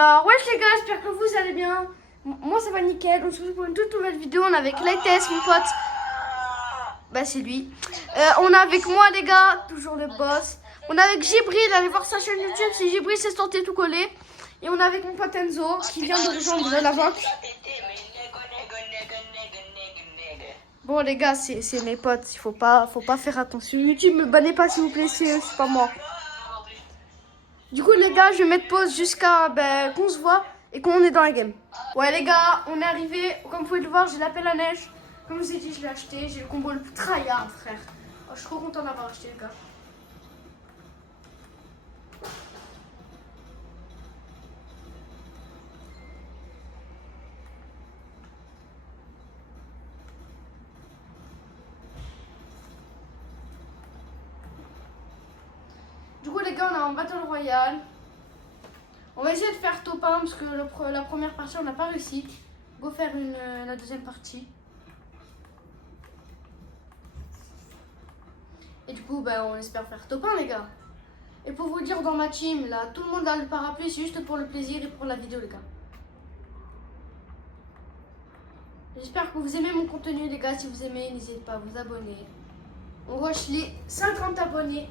Alors, ouais les gars, j'espère que vous allez bien. Moi ça va nickel, on se retrouve pour une toute nouvelle vidéo. On est avec Lightest, mon pote. Bah c'est lui. On est avec moi les gars, toujours le boss. On est avec Gibril, allez voir sa chaîne YouTube, c'est Gibril, c'est sorti tout collé. Et on est avec mon pote Enzo, qui vient de rejoindre la VOC. Bon les gars, c'est mes potes, il faut pas faire attention. YouTube, me bannez pas s'il vous plaît, c'est pas moi. Du coup les gars, je vais mettre pause jusqu'à qu'on se voit et qu'on est dans la game. Ouais les gars, on est arrivé, comme vous pouvez le voir, j'ai l'appel à neige. Comme je vous ai dit, je l'ai acheté, j'ai le combo le plus tryhard frère. Oh, je suis trop content d'avoir acheté les gars. Du coup les gars, on est en Battle Royale. On va essayer de faire top 1 parce que la première partie on n'a pas réussi. Go faire la deuxième partie. Et du coup on espère faire top 1 les gars. Et pour vous dire, dans ma team là, tout le monde a le parapluie, c'est juste pour le plaisir et pour la vidéo les gars. J'espère que vous aimez mon contenu les gars. Si vous aimez, n'hésitez pas à vous abonner. On rush les 50 abonnés.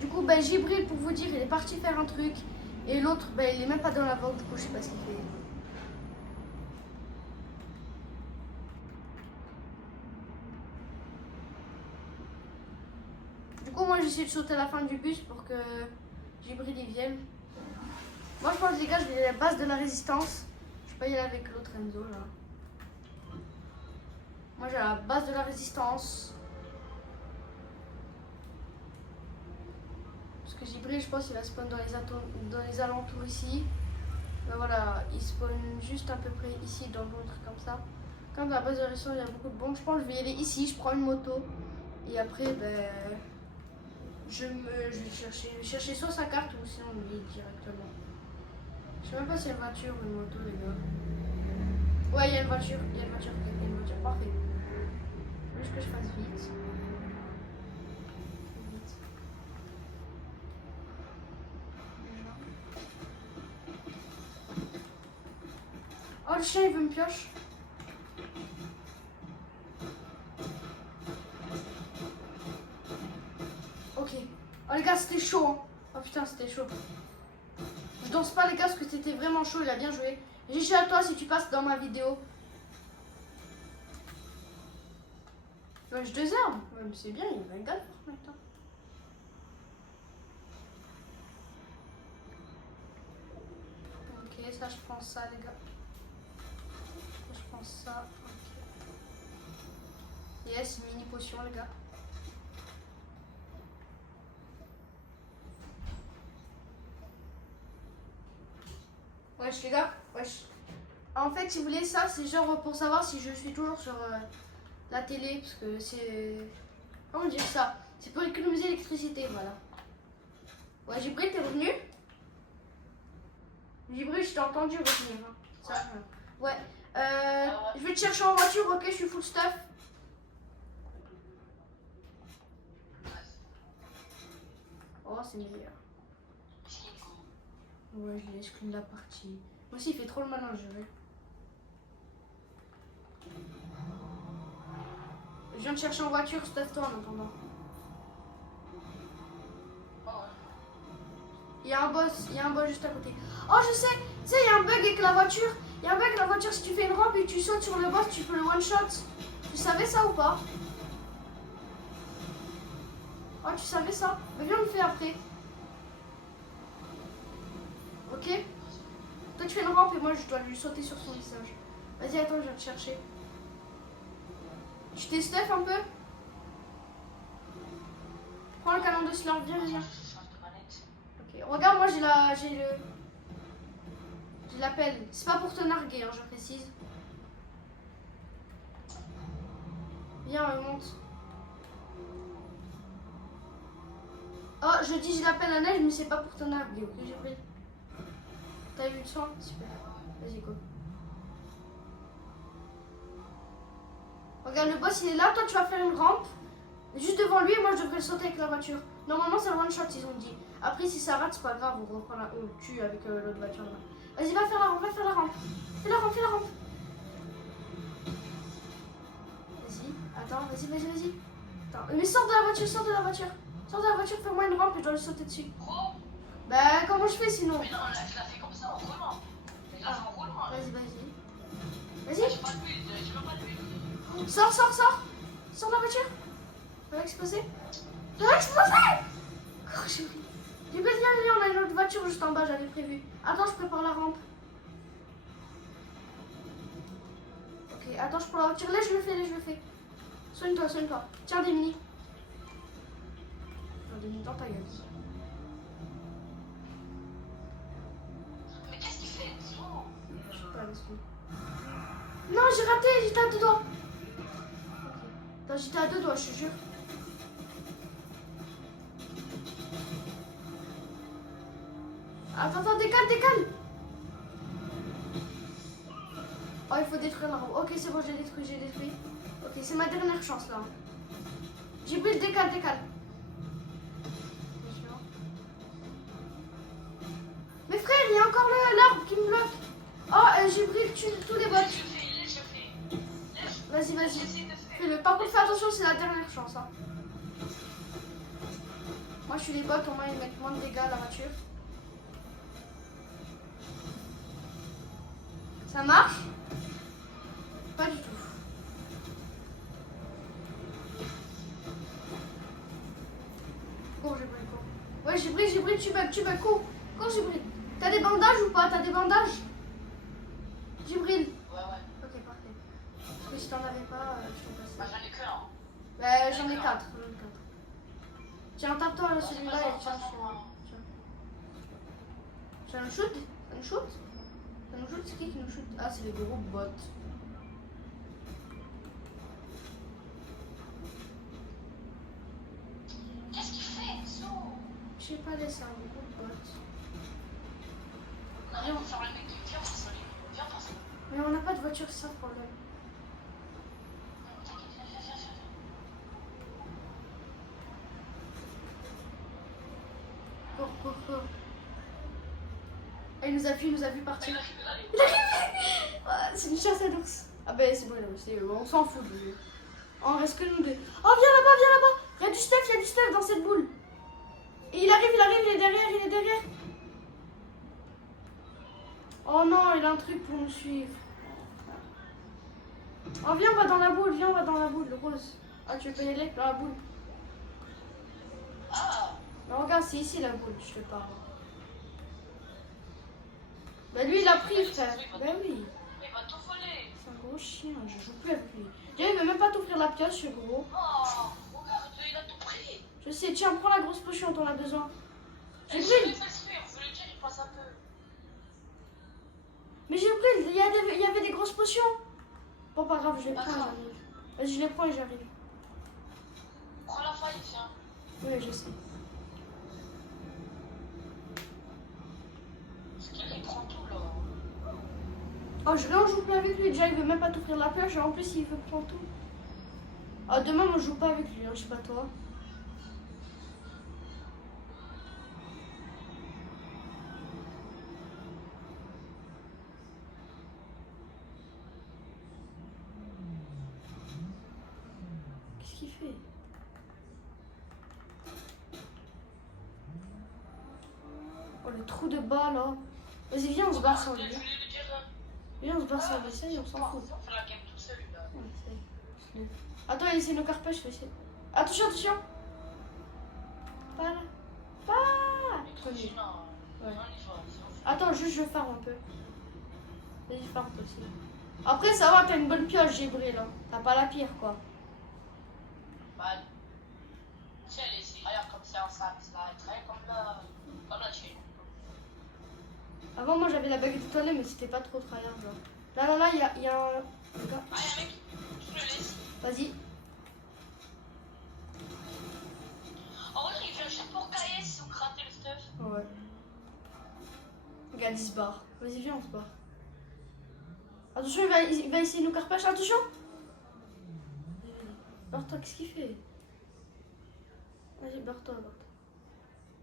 Du coup, Gibril, pour vous dire, il est parti faire un truc. Et l'autre, il est même pas dans la vente. Du coup, je sais pas ce qu'il fait. Du coup, moi, j'essaie de sauter à la fin du bus pour que Gibril y vienne. Moi, je pense, les gars, je vais à la base de la résistance. Je vais pas y aller avec l'autre Enzo, là. Moi, j'ai la base de la résistance. Parce que Gibril, je pense, il va spawn dans les alentours ici. Ben voilà, il spawn juste à peu près ici, dans le truc comme ça. Quand à la base de la résistance, il y a beaucoup de bombes. Je pense que je vais y aller ici, je prends une moto. Et après, je vais chercher soit sa carte ou sinon on y est directement. Je sais même pas s'il y a une voiture ou une moto, les gars. Ouais, il y a une voiture, parfait. Faut juste que je fasse vite. Oh, le chien il veut me pioche. Ok. Oh les gars, c'était chaud. Hein. Oh putain, c'était chaud. Je danse pas les gars parce que c'était vraiment chaud, il a bien joué. J'ai chez à toi si tu passes dans ma vidéo. J'ai 2 armes. Ouais, mais c'est bien, il va égal maintenant. Ok, ça je prends ça les gars. Je prends ça. Ok. Yes, une mini potion les gars. Wesh les gars, wesh. En fait, si vous voulez ça, c'est genre pour savoir si je suis toujours sur la télé, parce que c'est... Comment dire ça? C'est pour économiser l'électricité, voilà. Ouais, Gibril, t'es revenu? Gibril, je t'ai entendu revenir. Hein. Ça, ouais. Je vais te chercher en voiture, ok, je suis full stuff. Oh, c'est meilleur. Ouais, je laisse exclu de la partie. Moi aussi, il fait trop le malin, je vais. Je viens de chercher en voiture, stuff-toi en attendant. Il y a un boss juste à côté. Oh, je sais, tu sais, il y a un bug avec la voiture. Il y a un bug avec la voiture, si tu fais une rampe et que tu sautes sur le boss, tu peux le one-shot. Tu savais ça ou pas? Oh, tu savais ça? Mais viens, on le fait après. Ok? Toi, tu fais une rampe et moi, je dois lui sauter sur son visage. Vas-y, attends, je vais te chercher. Tu t'es stuff un peu? Prends le canon de slurp, viens. Ok, regarde, moi j'ai l'appel. C'est pas pour te narguer, hein, je précise. Viens, monte. Oh, je dis je l'appelle à neige, mais c'est pas pour te narguer, ok, j'ai pris. T'as eu le soin? Super. Vas-y, go. Regarde, le boss il est là, toi tu vas faire une rampe. Juste devant lui et moi je devrais le sauter avec la voiture. Normalement c'est un one shot, ils ont dit. Après, si ça rate, c'est pas grave, on reprend on le tue avec l'autre voiture là. Vas-y, va faire la rampe, va faire la rampe. Fais la rampe, fais la rampe. Vas-y, attends, vas-y, vas-y, vas-y. Attends, mais sors de la voiture, sors de la voiture. Sors de la voiture, fais-moi une rampe et je dois le sauter dessus. Bah, comment je fais sinon? Mais non, là, je la fais comme ça, en roulant. Je la fais en roulant. Vas-y, vas-y. J'ai Vas-y. pas de bulle, j'ai même pas de bulle. Sors, sors, sors. Sors de la voiture. Ça va exploser. Ça va exploser. Oh, j'ai pas dit, on a une autre voiture juste en bas, j'avais prévu. Attends, je prépare la rampe. Ok, attends, je prends la voiture. Là, je le fais, là, je le fais. Soigne-toi, soigne-toi. Tiens, des mini. Des mini dans ta gueule. Mais qu'est-ce que tu fais? Non. Je sais pas, laisse-moi. Non, j'ai raté, j'étais à 2 doigts. Attends, j'étais à 2 doigts, je te jure. Attends, décale, décale. Oh, il faut détruire la roue. Ok, c'est bon, j'ai détruit, j'ai détruit. Ok, c'est ma dernière chance là. J'ai pris le décale, décale. Mais frère, il y a encore l'arbre qui me bloque. Oh, j'ai pris tous les bottes. Vas-y, vas-y. Fais-le. Par contre, fais attention, c'est la dernière chance. Hein. Moi, je suis les bottes, au moins ils mettent moins de dégâts à la voiture. Ça marche? Pas du tout. Cours, j'ai pris, cours. Ouais, j'ai pris, tu bug, cours. Cours, j'ai pris. T'as des bandages ou pas? T'as des bandages? Jibril. Ouais. Ok, parfait. Parce que si t'en avais pas, tu peux passer. Bah, j'en ai que un. Bah, j'en ai 4. Tiens, tape-toi celui-là et tiens, ça nous shoot? Ça nous shoot? Ça nous shoot? C'est qui nous shoot? Ah, c'est les gros bots. Qu'est-ce qu'il fait, Zo? Je sais pas, laisse un gros bot. Non, on faire le mec de viens, c'est solide. Viens, passe. Mais on n'a pas de voiture, c'est ça le problème. Cours. Ah, il nous a vu partir. Il arrive. Ah, c'est une chasse à l'ours. Ah ben c'est bon, on s'en fout. On reste que nous deux. Oh, viens là-bas. Il y a du stuff dans cette boule. Et il arrive, il est derrière. Oh non, il a un truc pour nous suivre. Oh, viens, on va dans la boule, le rose. Ah, tu veux pas y aller dans la boule? Mais regarde, c'est ici la boule, je te parle. Bah lui, il a pris, frère. Bah oui. Il va tout voler. C'est un gros chien, je joue plus avec lui. Déjà, il veut même pas t'offrir la pièce, ce gros. Oh, regarde, il a tout pris. Je sais, tiens, prends la grosse potion, t'en as besoin. J'ai Je pris. vais pas le suivre, je veux le dire, il passe un peu. Mais j'ai pris, il y avait des grosses potions. Bon, pas grave, je les prends, j'arrive. Vas-y, je les prends et j'arrive. Prends la faille, tiens. Oui, je sais. Parce qu'il prend tout là. Oh, je réen joue plus avec lui. Déjà, il veut même pas t'offrir la pioche et en plus, il veut prendre tout. Oh, demain, moi, je joue pas avec lui, hein, je sais pas toi. Qu'est-ce qu'il fait? Oh, le trou de bas là. Vas-y, viens, on se barre sans lui. Viens, on se barre sans lui, ça y est, on s'en fout. On fait la game toute seule là. Ouais, ça y est. Attends, il essaie nos carpes, je vais essayer. Attention. Pas là. Trop nul. Ouais. Attends, juste je farm un peu. Vas-y, farm toi aussi. Après, ça va, t'as une bonne pioche, j'ai brillé là. T'as pas la pire quoi. Bah, tiens, les regarde comme c'est un sac, ça très comme la chaîne. Avant, moi j'avais la baguette étoilée, mais c'était pas trop tryhard genre. Là, il y a un gars. Ah, y'a un mec, je le laisse. Vas-y. En vrai, il vient juste pour KS ou gratter le stuff. Ouais. Regarde, il se barre. Vas-y, viens, on se barre. Attention, il va essayer de nous carpage. Attention! Barre-toi, qu'est-ce qu'il fait? Vas-y, barre-toi.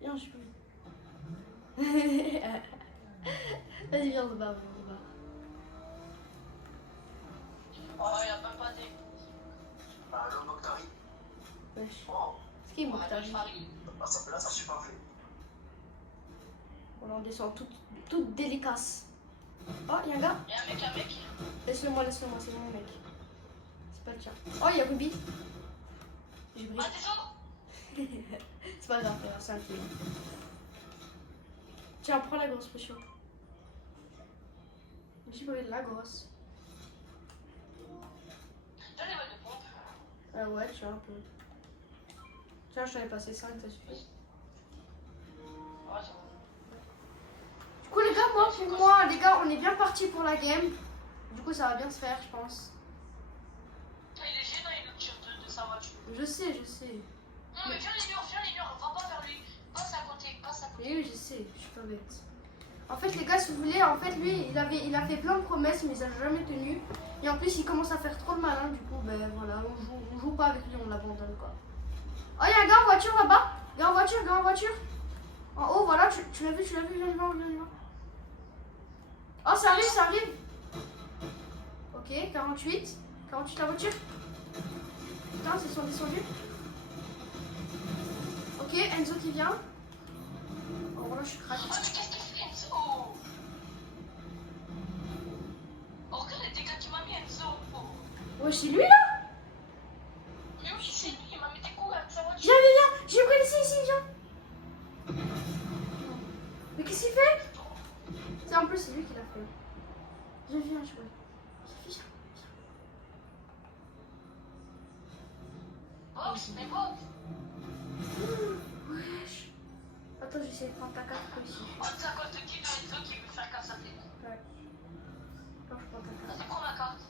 Viens, je peux. Vas-y, viens, on se barre, on se barre. Oh, il a même pas des. Allô, Mokhtari. Wesh. Oh, Ce qui est Ouais, Mokhtari. là, ça s'est pas fait. Voilà, on descend toute délicace. Oh, il y a un gars. Il y a un mec. Laisse-le-moi, c'est mon mec. C'est pas le tien. Oh, il y a Ruby. J'ai brisé. Attention. C'est pas grave, frère, c'est un kill. Tiens, prends la grosse potion. J'ai brûlé la grosse. Donne les balles de pompe. Ouais, tu vois, un peu. Tiens, je t'en ai passé 5, ça suffit. Ouais, c'est bon. Du coup, les gars, les gars, on est bien parti pour la game. Du coup, ça va bien se faire, je pense. Il est gênant, il nous tire de sa voiture. Je sais. Non, mais viens les murs, on va pas vers lui. Passe à côté. Et oui, je sais, je suis pas bête. En fait, les gars, si vous voulez, en fait, lui, il a fait plein de promesses, mais il a jamais tenu. Et en plus, il commence à faire trop le malin, du coup, ben voilà, on joue pas avec lui, on l'abandonne, quoi. Oh, il y a un gars en voiture là-bas. Gars en voiture. En haut, voilà, tu l'as vu, viens de voir. Oh, ça arrive. Ok, 48 la voiture. Putain, ils sont descendus. Ok, Enzo qui vient. Oh, voilà, je suis craqué. Oh, mais qu'est-ce qu'il fait, Enzo? Oh, regarde les dégâts qu'il m'a mis, Enzo. Ouais, c'est lui là. Mais oui, c'est lui, il m'a mis des coups avec sa voiture. Viens, j'ai pris ici, viens. Mais qu'est-ce qu'il fait? C'est en plus, c'est lui qui l'a fait. Viens jouer. Viens. Box, mais box. Wesh. Attends, j'essaie de prendre ta carte ici. Oh, c'est à cause de qui, Enzo, qui veut faire comme ça, tête. Ouais. Attends, je prends ta carte. Vas-y, prends ma carte.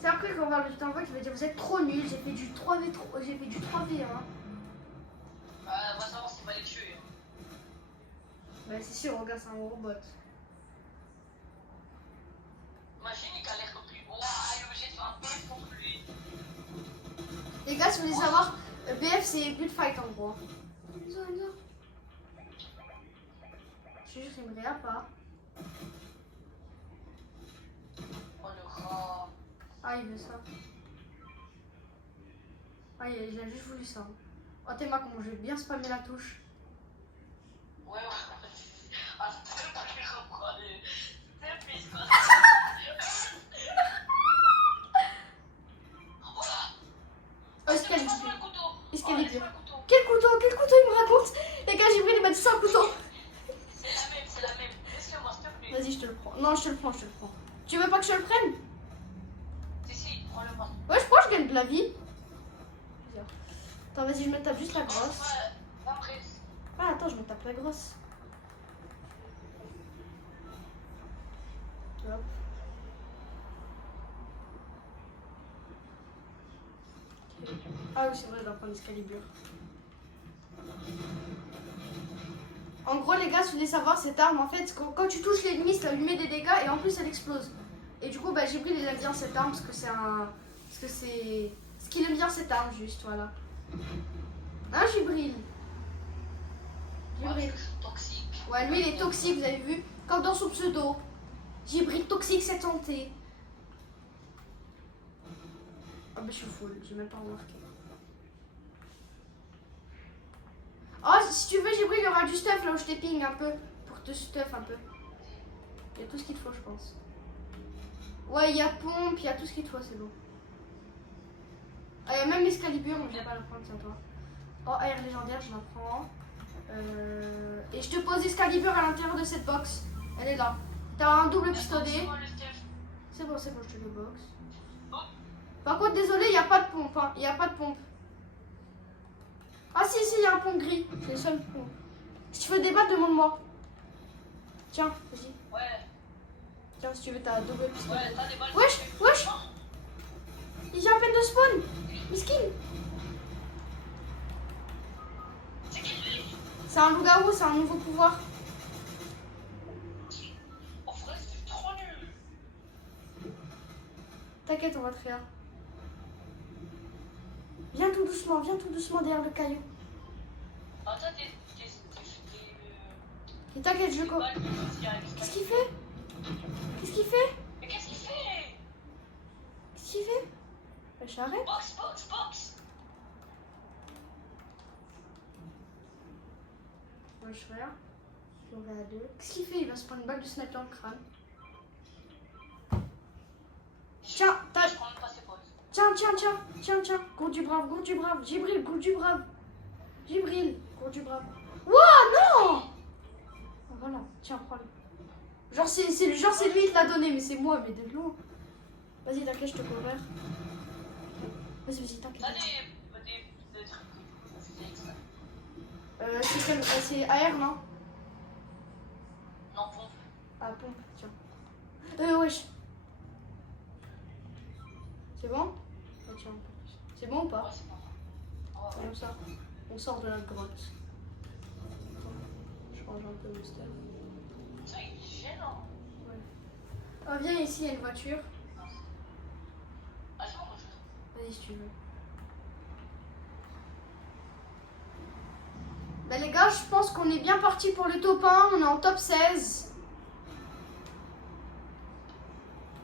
C'est après qu'on va le t'envoie qui va dire vous êtes trop nuls, j'ai fait du 3v3, j'ai fait du 3v1. On va savoir s'il va les tuer. Bah c'est sûr, regarde, c'est un robot. Imagine, il galère contre lui. Waouh, il est obligé de faire un BF contre lui. Les gars, si vous voulez savoir, BF c'est good fight en gros. Enzo. Je te jure, il me réa pas. Oh, le rat. Ah, il veut ça. Ah, il a juste voulu ça. Oh, t'es ma comment je vais bien spammer la touche. Ouais. Ah, c'est pas lui reprendre. C'est pisse, quoi. Oh, Excalibur. Passe-moi le couteau. Excalibur. Laisse-moi le couteau. Quel couteau il me raconte? Les gars, j'ai pris les bâtisses un couteau. C'est la même. Laisse-le-moi, s'il te plaît. Vas-y, je te le prends. Non, je te le prends. Tu veux pas que je le prenne? Si, prends-le-moi. Ouais, je crois que je gagne de la vie. Attends, vas-y, je me tape juste la grosse. Va presse. Ah, attends, je me tape la grosse. Hop. Ah oui, c'est vrai, je dois prendre Excalibur. En gros, les gars, si vous voulez savoir, cette arme, en fait, quand tu touches l'ennemi, ça lui met des dégâts et en plus, elle explose. Et du coup, bah, Jibril, il aime bien cette arme parce que c'est un... Parce que c'est... Parce qu'il aime bien cette arme, juste, voilà. Hein, Jibril? Jibril. Toxique. Ouais, lui, il est toxique, vous avez vu? Comme dans son pseudo. Jibril toxique, cette santé. Ah, bah, je suis full, j'ai même pas remarqué. Oh, si tu veux, Jibril, il y aura du stuff là où je t'ai ping un peu. Pour te stuff un peu. Il y a tout ce qu'il te faut, je pense. Ouais, il y a pompe, il y a tout ce qu'il te faut, c'est bon. Ah, il y a même l'Excalibur, mais je vais pas la prendre, tiens toi. Oh, air légendaire, je la prends. Et je te pose Excalibur à l'intérieur de cette box. Elle est là. T'as un double pistolet. C'est bon, je te le box. Par contre, désolé, il n'y a pas de pompe. Il n'y a pas de pompe. Ah si, il y a un pompe gris. C'est le seul pompe. Si tu veux débattre, demande-moi. Tiens, vas-y. Ouais. Tiens, si tu veux, t'as un double pistolet. Ouais, t'as des balles. Wesh. Il vient à peine de spawn. Miskin. C'est qui lui? C'est un loup-garou, c'est un nouveau pouvoir. Oh, frère, c'est trop nul. T'inquiète, on va te faire. Viens tout doucement derrière le caillou. Attends, Et t'inquiète, je cours. Qu'est-ce qu'il fait? Qu'est-ce qu'il fait? Mais qu'est-ce qu'il fait? Qu'est-ce qu'il fait? Bah, j'arrête. Box, box, box. Moi, je regarde. Je regarde à deux. Qu'est-ce qu'il fait? Il va se prendre une balle de sniper dans le crâne. Tiens, Je prends même pas ses pauses. tiens. Gourde du brave. Jibril, gourde du brave. Gourde du brave. Wouah, non! Ah, voilà, tiens, prends-le. Genre, c'est lui qui te l'a donné, mais c'est moi, mais de loin. Vas-y, t'inquiète, je te couvre. Vas-y, t'inquiète. T'as des trucs. C'est AR, non? Non, pompe. Ah, pompe, tiens. Wesh. C'est bon? Ah, tiens, c'est bon ou pas? Ouais, c'est pas grave. Comme ça, on sort de la grotte. Je range un peu le step. Ça, il est gênant. Ouais. Oh, viens ici, il y a une voiture. Ah, c'est bon, moi, je... Vas-y si tu veux. Bah les gars, je pense qu'on est bien parti pour le top 1. On est en top 16.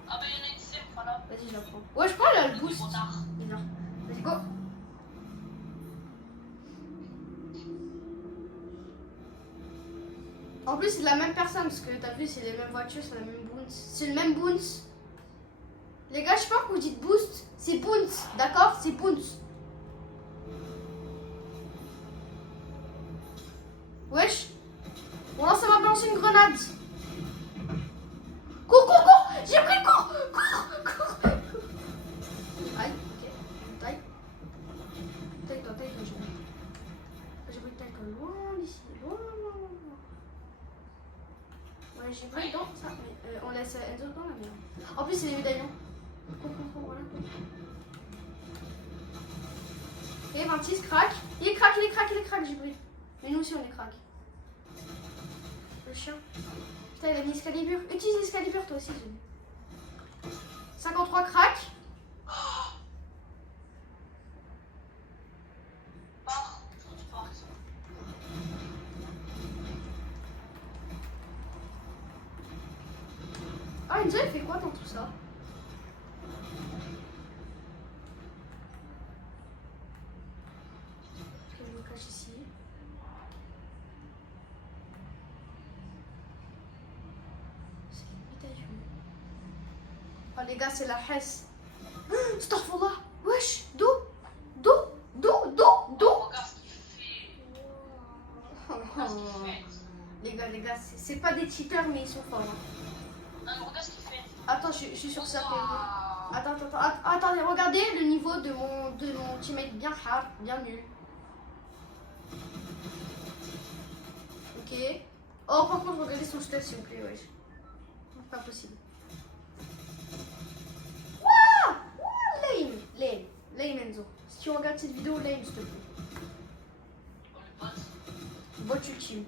Ah, bah, il y en a une deuxième, voilà. Vas-y, je la prends. Ouais, je prends là le C'est boost. trop tard. Bizarre. Vas-y, go. En plus, c'est la même personne parce que t'as vu, c'est les mêmes voitures, c'est la même bounce. C'est le même bounce. Les gars, je sais pas pourquoi vous dites boost. C'est bounce, d'accord? C'est bounce. Wesh. Bon, là, ça m'a balancé une grenade. Cours. J'ai pris le cours. Aïe, ok. Taille. Taille-toi, j'ai pris taille-toi loin d'ici. Loin. Ouais, j'ai pris dans ça. Mais on laisse Enzo dans la merde. En plus, c'est les médaillons. Cours, voilà. Et 26, crack. Il est crack, j'ai pris. Mais nous aussi, on est crack. Le chien. Putain, il a mis Excalibur. Utilise Excalibur, toi aussi, j'ai vu. 53 crack. Ah, Enzo, il fait quoi dans tout ça? Je me cache ici. C'est une médaille. Oh les gars, c'est la Hesse. Astaghfirullah. Wesh, dos. Regarde ce qu'il fait. Regarde ce qu'il fait. Les gars, c'est pas des cheaters, mais ils sont forts. Hein. Non, mais regarde ce qu'il fait. Attends, je suis sur ça. Wow. Attendez, regardez le niveau de mon teammate bien hard, bien nul. Ok. Oh, par contre, regardez son stealth, s'il vous plaît, wesh. Pas possible. Wouah! Lame, Enzo. Si tu regardes cette vidéo, lame, s'il te plaît. On le passe. Bot ultime.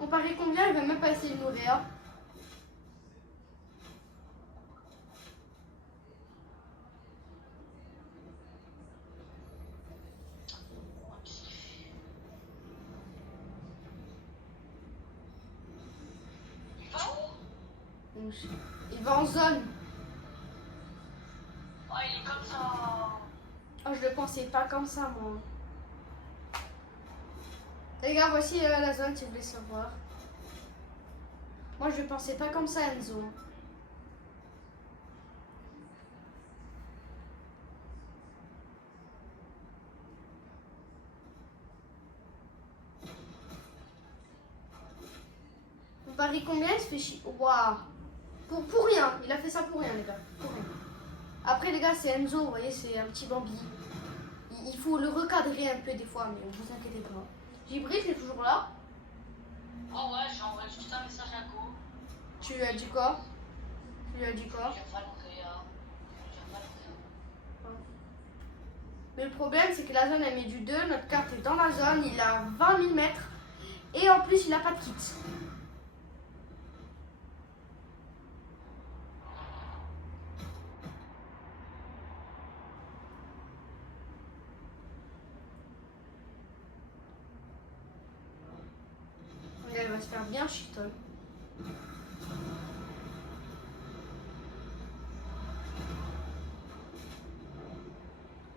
On parie combien? Il va même pas essayer de mourir. Il va où? Il va en zone. Oh, il est comme ça. Oh, je le pensais pas comme ça, moi. Les gars, voici la zone si vous voulez savoir. Moi, je pensais pas comme ça, Enzo. Vous pariez combien? Il se fait chier. Waouh. Pour rien. Il a fait ça pour rien, les gars. Pour rien. Après, les gars, c'est Enzo. Vous voyez, c'est un petit Bambi. Il faut le recadrer un peu des fois, mais ne vous inquiétez pas. Jibril, t'es toujours là? Oh ouais, j'ai envoyé juste un message à Go. Tu lui as dit quoi? J'ai pas l'Andrea. Mais le problème, c'est que la zone, elle met du 2. Notre carte est dans la zone. Il a 20 000 mètres. Et en plus, il a pas de kit. se faire bien chiton.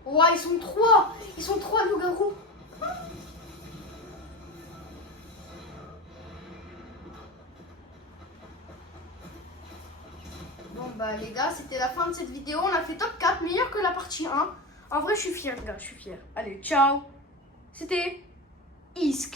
Ouais, ils sont trois. Ils sont trois loups-garous. Bon bah les gars, c'était la fin de cette vidéo. On a fait top 4, meilleur que la partie 1. En vrai, je suis fière, gars, je suis fière. Allez, ciao. C'était Isk.